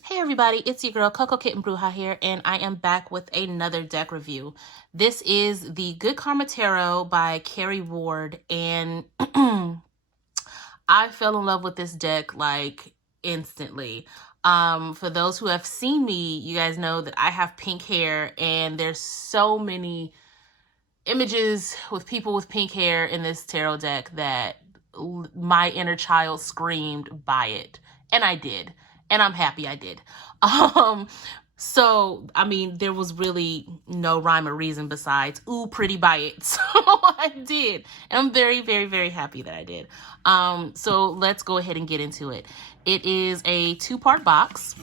Hey everybody, it's your girl Coco Kitten Bruja here, and I am back with another deck review. This is the Good Karma Tarot by Kerry Ward, and I fell in love with this deck like instantly. For those who have seen me, you guys know that I have pink hair, and there's so many images with people with pink hair in this tarot deck that my inner child screamed, buy it. And I did. And I'm happy I did. So, I mean, there was really no rhyme or reason besides, ooh, pretty, buy it. So I did. And I'm very, very, very happy that I did. So let's go ahead and get into it. It is a 2-part box.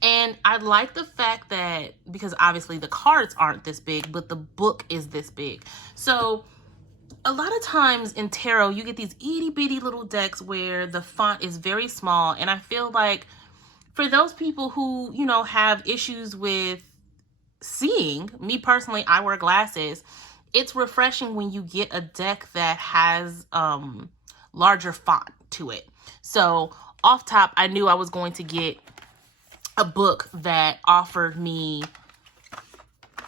And I like the fact that, because obviously the cards aren't this big, but the book is this big. So a lot of times in tarot, you get these itty bitty little decks where the font is very small. And I feel like for those people who, you know, have issues with seeing, me personally, I wear glasses. It's refreshing when you get a deck that has larger font to it. So off top, I knew I was going to get a book that offered me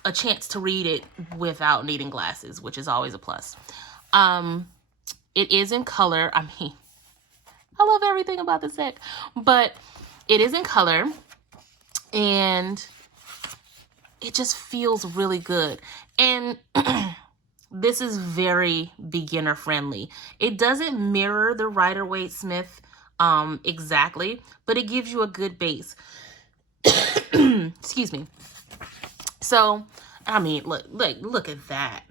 a chance to read it without needing glasses, which is always a plus. It is in color. I mean, I love everything about this deck, but it is in color and it just feels really good. And this is very beginner friendly. It doesn't mirror the Rider-Waite-Smith exactly, but it gives you a good base. Excuse me. So, I mean, look at that.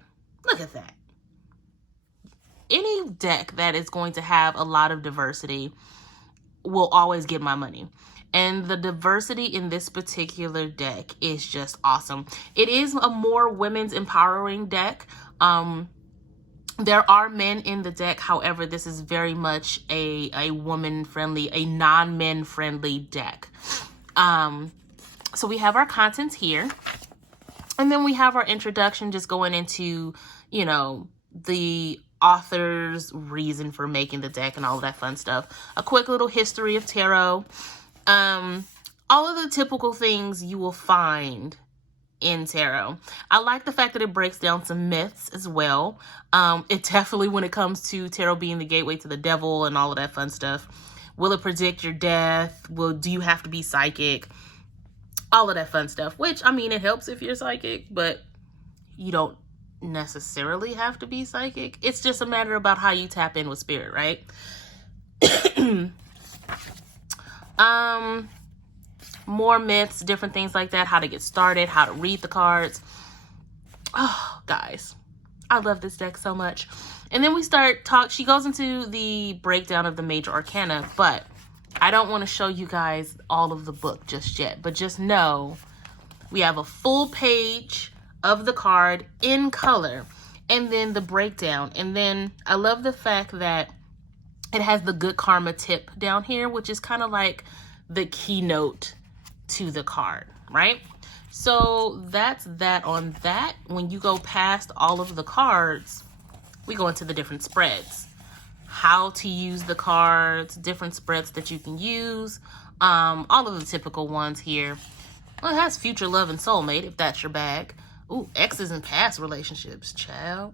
Look at that. Any deck that is going to have a lot of diversity will always get my money. And the diversity in this particular deck is just awesome. It is a more women's empowering deck. There are men in the deck. However, this is very much a woman-friendly, a non-men friendly deck. So we have our contents here. And then we have our introduction, just going into, you know, the author's reason for making the deck and all of that fun stuff. A quick little history of tarot. All of the typical things you will find in tarot. I like the fact that it breaks down some myths as well. It definitely, when it comes to tarot being the gateway to the devil and all of that fun stuff. Will it predict your death? Do you have to be psychic? All of that fun stuff, which, I mean, it helps if you're psychic, but you don't necessarily have to be psychic. It's just a matter about how you tap in with spirit, right? More myths, different things like that, how to get started, how to read the cards. Oh, guys, I love this deck so much. And then we she goes into the breakdown of the major arcana, but I don't want to show you guys all of the book just yet, but just know we have a full page of the card in color and then the breakdown. And then I love the fact that it has the good karma tip down here, which is kind of like the keynote to the card, right? So that's that on that. When you go past all of the cards, we go into the different spreads. How to use the cards, different spreads that you can use, all of the typical ones here. Well, it has future love and soulmate, if that's your bag. Ooh, exes and past relationships, child.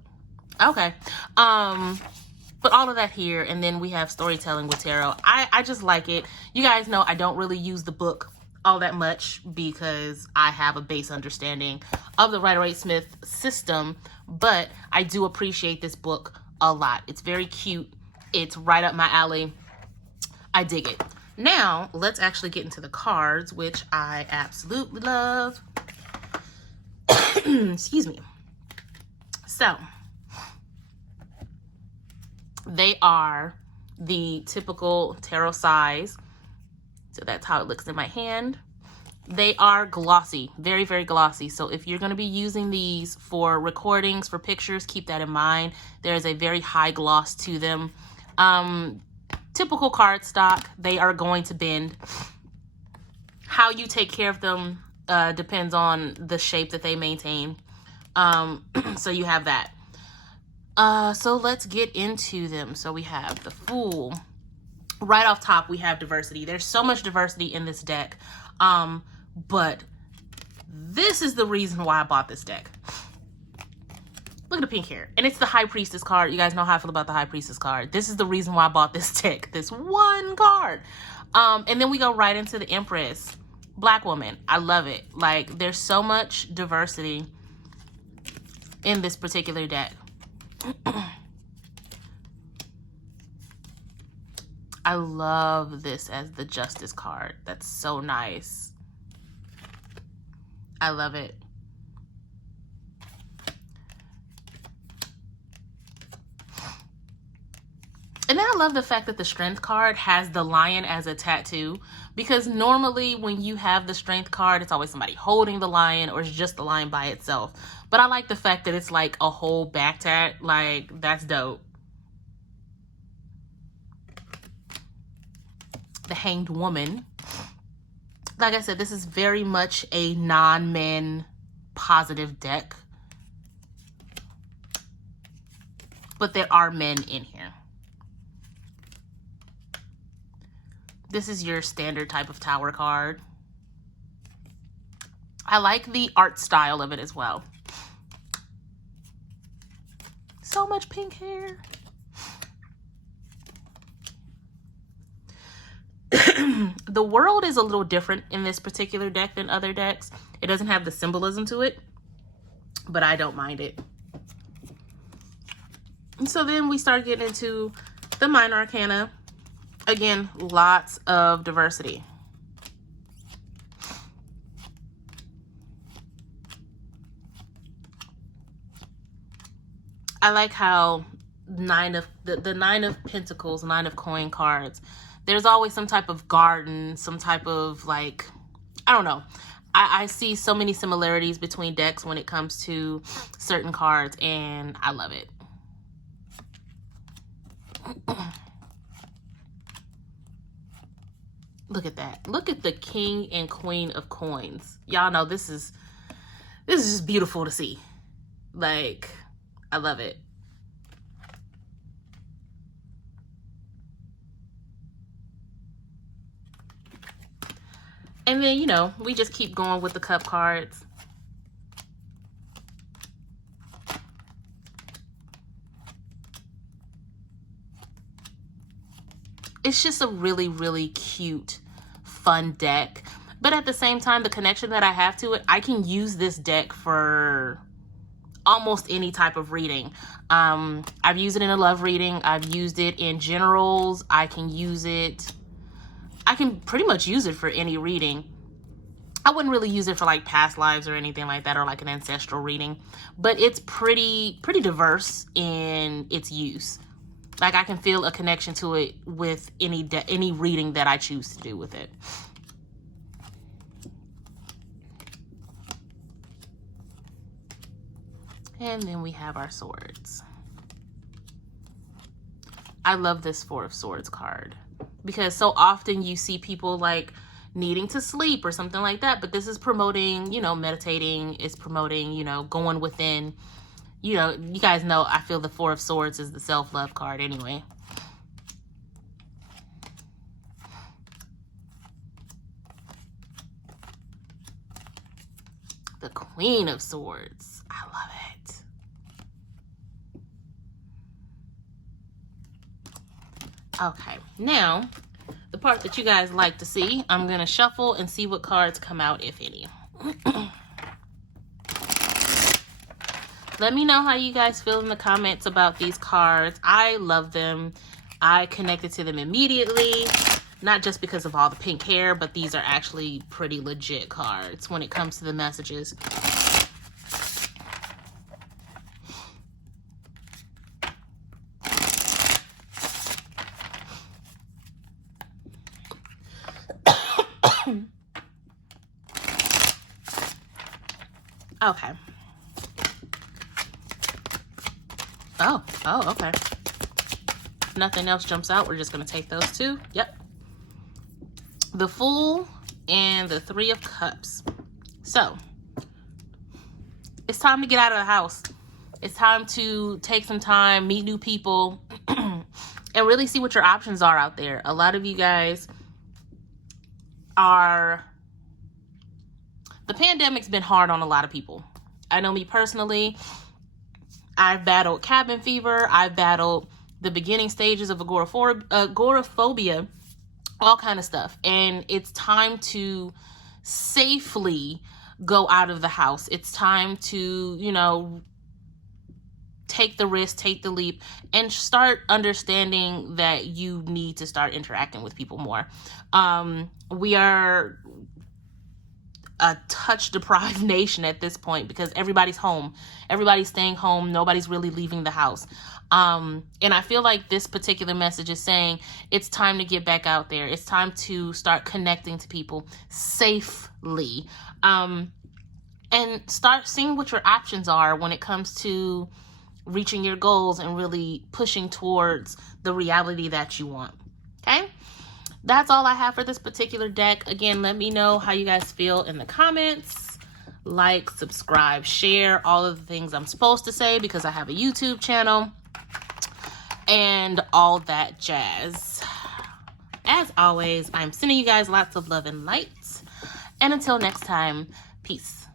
Okay. But all of that here, and then we have storytelling with tarot. I just like it. You guys know I don't really use the book all that much because I have a base understanding of the Rider-Waite-Smith system, but I do appreciate this book a lot. It's very cute. It's right up my alley. I dig it. Now, let's actually get into the cards, which I absolutely love. Excuse me. So, they are the typical tarot size. So that's how it looks in my hand. They are glossy, very, very glossy. So if you're going to be using these for recordings, for pictures, keep that in mind. There is a very high gloss to them. Typical cardstock, they are going to bend. How you take care of them depends on the shape that they maintain. So you have that. So let's get into them. So we have the Fool, right off top, we have diversity. There's so much diversity in this deck. But this is the reason why I bought this deck. Look at the pink hair. And it's the High Priestess card. You guys know how I feel about the High Priestess card. This is the reason why I bought this deck. This one card. And then we go right into the Empress. Black woman. I love it. Like, there's so much diversity in this particular deck. I love this as the Justice card. That's so nice. I love it. And then I love the fact that the Strength card has the lion as a tattoo, because normally when you have the Strength card, it's always somebody holding the lion or it's just the lion by itself. But I like the fact that it's like a whole back tat. Like, that's dope. The Hanged Woman. Like I said, this is very much a non-men positive deck. But there are men in here. This is your standard type of tower card. I like the art style of it as well. So much pink hair. The world is a little different in this particular deck than other decks. It doesn't have the symbolism to it, but I don't mind it. And so then we start getting into the Minor Arcana. Again, lots of diversity. I like how the Nine of Pentacles, Nine of Coin cards, there's always some type of garden, some type of, like, I don't know. I see so many similarities between decks when it comes to certain cards, and I love it. Look at that. Look at the King and Queen of Coins. Y'all know this is just beautiful to see. Like, I love it. And then, you know, we just keep going with the Cup cards. It's just a really, really cute, fun deck. But at the same time, the connection that I have to it, I can use this deck for almost any type of reading. I've used it in a love reading. I've used it in generals. I can pretty much use it for any reading. I wouldn't really use it for like past lives or anything like that, or like an ancestral reading, but it's pretty diverse in its use. Like, I can feel a connection to it with any reading that I choose to do with it. And then we have our swords. I love this Four of Swords card because so often you see people like needing to sleep or something like that, but this is promoting, you know, meditating. It's promoting, you know, going within. You know, you guys know I feel the Four of Swords is the self-love card anyway. The Queen of Swords. I love it. Okay, now the part that you guys like to see, I'm going to shuffle and see what cards come out, if any. Let me know how you guys feel in the comments about these cards. I love them. I connected to them immediately, not just because of all the pink hair, but these are actually pretty legit cards when it comes to the messages. Okay. Oh, okay. If nothing else jumps out, we're just going to take those two. Yep. The Fool and the Three of Cups. So, it's time to get out of the house. It's time to take some time, meet new people, and really see what your options are out there. A lot of you guys are, the pandemic's been hard on a lot of people. I know me personally, I've battled cabin fever. I've battled the beginning stages of agoraphobia, all kind of stuff. And it's time to safely go out of the house. It's time to, you know, take the risk, take the leap, and start understanding that you need to start interacting with people more. We are a touch deprived nation at this point because everybody's home. Everybody's staying home. Nobody's really leaving the house. And I feel like this particular message is saying it's time to get back out there. It's time to start connecting to people safely. And start seeing what your options are when it comes to reaching your goals and really pushing towards the reality that you want. Okay? That's all I have for this particular deck. Again, let me know how you guys feel in the comments. Like, subscribe, share, all of the things I'm supposed to say because I have a YouTube channel and all that jazz. As always, I'm sending you guys lots of love and light. And until next time, peace.